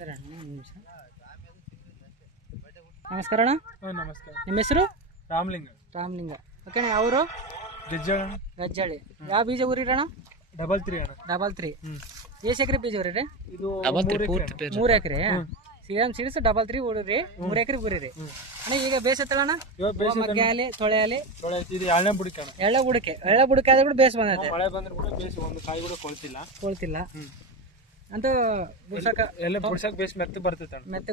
ಸರಿ ಅಣ್ಣ ಒಂದು ನಿಮಿಷ. ನಮಸ್ಕಾರ ಅಣ್ಣ. ನಮಸ್ಕಾರ. ನಿಮ್ಮ ಹೆಸರು? ರಾಮಲಿಂಗ. ರಾಮಲಿಂಗ. ಓಕೆ ಅಣ್ಣ. ಅವರು ಗಜ್ಜಾಳಿ. ಯಾವ ಬೀಜ ಊರಿರಣ್ಣ? 3 ಅಣ್ಣ. 3 ಎಷ್ಟು ಎಕರೆ ಬೀಜ ಊರಿರಿ? ಇದು 3 ಎಕರೆ. ಶ್ರೀರಾಮ್ ಸೀಡ್ಸ್ 3 ಊರಿರಿ, 3 ಎಕರೆ ಊರಿರಿ ಅಣ್ಣ. ಈಗ ಬೇಸತ್ತಲ್ಲ ಮಗ್ಗೆ ಆಲೆ ತೊಳೆ ಆಲೆ ಎಳ್ಳೆ ಬುಡಕೆ ಎಳ್ಳೆ ಬುಡಕೆ ಆದ್ರೆ ಕೂಡ ಬೇಸ್ ಬಂದೈತೆ. ಮಳೆ ಬಂದ್ರೆ ಕೂಡ ಬೇಸ್ ಒಂದು ಕಾಯಿ ಕೂಡ ಕೊಳ್ತಿಲ್ಲ ಅಂತ ಬಿಡ್ಸಕ ಎಲ್ಲ ಬಿಡ್ಸಕ್ ಬೇಸ್ ಮೆತ್ತಗೆ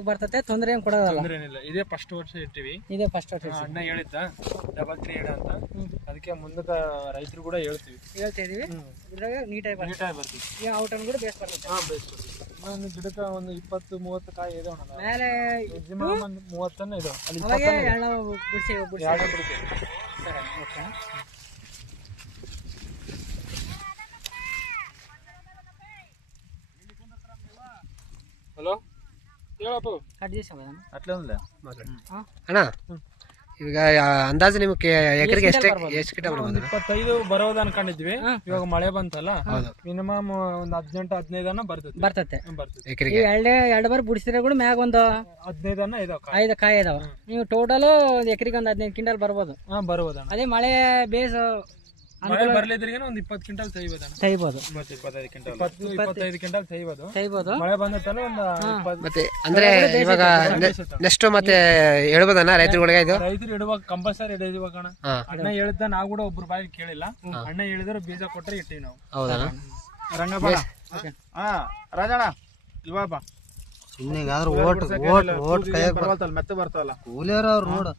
ಬರ್ತೈತೆ. ತೊಂದ್ರೆ ಏನ್ ಕೊಡೋದಲ್ಲ. ಏನಿಲ್ಲ. ಇದೇ ಫಸ್ಟ್ ವರ್ಷ ಇಟ್ಟಿವಿ. ಇದೇ ಫಸ್ಟ್ ವರ್ಷ ಅಣ್ಣ ಹೇಳಿದ್ದ 3 ಇಡ ಅಂತ. ಅದಕ್ಕೆ ಮುಂದಕ್ಕೆ ರೈತರು ಕೂಡ ಹೇಳ್ತಾ ಇದೀವಿ. ಇದ್ರಾಗ ನೀಟಾಗಿ ಬರ್ತೀವಿ. ಈಗ ಔಟನ್ ಕೂಡ ಬೇಸ್ ಬರ್ತೈತೆ. ಬೇಸ್ ಒಂದು ಗಿಡಕ್ಕೆ ಒಂದು 20-30 ಕಾಯಿ ಇದೆ ಮೇಲೆ 30 ಇದೆ. ಅಲ್ಲಿ ಬಿಡಿಸಿ ಹಲೋ ಹೇಳಪ್ಪ. ಅಣ್ಣ ಈಗ ಅಂದಾಜು ನಿಮ್ಗೆ ಎಕರೆಗೆ ಎಷ್ಟು ಗಿಡ ಬರ್ಬೋದು? 25 ಬರೋದು ಅನ್ಕೊಂಡಿದ್ವಿ. ಇವಾಗ ಮಳೆ ಬಂತಲ್ಲ, ಮಿನಿಮಮ್ ಒಂದು 18-15 ಬರ್ತೈತೆ. ಎರಡು ಬಾರಿ ಬಿಡಿಸಿದ್ರೆ ಕೂಡ ಮ್ಯಾಗ ಒಂದು 15 5 ಕಾಯಿ ಇದಾವ. ನೀವು ಟೋಟಲ್ ಎಕರೆಗೆ ಒಂದು 15 ಕ್ವಿಂಟಲ್ ಬರ್ಬೋದು. ಅದೇ ಮಳೆ ಬೇಸ್ ಬರ್ಲಿದ್ರಿಗೆ ಒಂದು 20 ಕ್ವಿಂಟಲ್ ತೆಗಿಬೋದು. 25 ಕ್ವಿಂಟಲ್ ತೆಗಿಬೋದು. ಮಳೆ ಬಂದತ್ತಲ್ಲ ಒಂದು ಮತ್ತೆ ಅಂದ್ರೆ ಇವಾಗ ನೆಕ್ಸ್ಟ್ ಮತ್ತೆ ಹೇಳ್ಬೋದಣ್ಣ ರೈತರುಗಳಿಗೆ? ಇದು ರೈತರು ಇಡುವಾಗ ಕಂಪಲ್ಸರಿ ಇಡಬೇಕು ಅಣ್ಣ. ಅಣ್ಣ ಹೇಳಿದ್ದ ನಾವು ಕೂಡ ಒಬ್ರು ಬಾಯಿ ಕೇಳಿಲ್ಲ. ಅಣ್ಣ ಹೇಳಿದ್ರೆ ಬೀಜ ಕೊಟ್ಟರೆ ಇಟ್ಟಿವಿ ನಾವು. ಹೌದಾ ರಂಗಪ್ಪ? ರಾಜಣ್ಣ ಇವಾಗ ಮೆತ್ತ ಬರ್ತಾವಲ್ಲ ಕೂಲಿಯರ ಅವ್ರು ನೋಡು.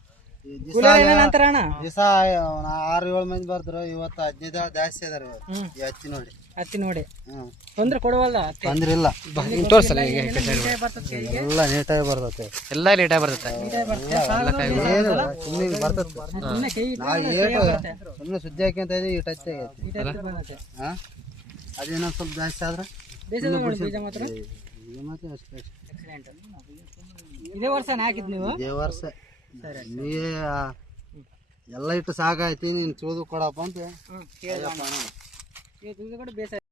ದಿವಸ 6-7 ಮಂದಿ ಬರ್ತಾರ. ಇವತ್ತು 15 ಜಾಸ್ತಿ ಅದಾರ. ಹತ್ತಿ ನೋಡಿ ತೊಂದ್ರೆ ಕೊಡವಲ್ಲ. ತೊಂದ್ರೆ ಇಲ್ಲ. ತೋರ್ಸಲ್ಲ. ಎಲ್ಲ ನೀಟಾಗಿ ಬರ್ತೈತೆ. ಎಲ್ಲ ನೀಟಾಗಿ ಬರ್ತೈತೆ. ಸುಮ್ಮನೆ ಸುದ್ದಿ ಹಾಕ್ಯಂತ ಇದೀವಿ. ಈ ಟಚ್ ಆಗೈತಿ. ಅದೇನೋ ಸ್ವಲ್ಪ ಜಾಸ್ತಿ ಆದ್ರೆ ಇದೇ ವರ್ಷ ಹಾಕಿದ್ ನೀವು? ಇದೇ ವರ್ಷ ನೀ ಎಲ್ಲ ಇಟ್ಟು ಸಾಕಾಯ್ತಿ. ನೀನ್ ಚೂದು ಕೊಡಪ್ಪ ಅಂತ ಬೇಸ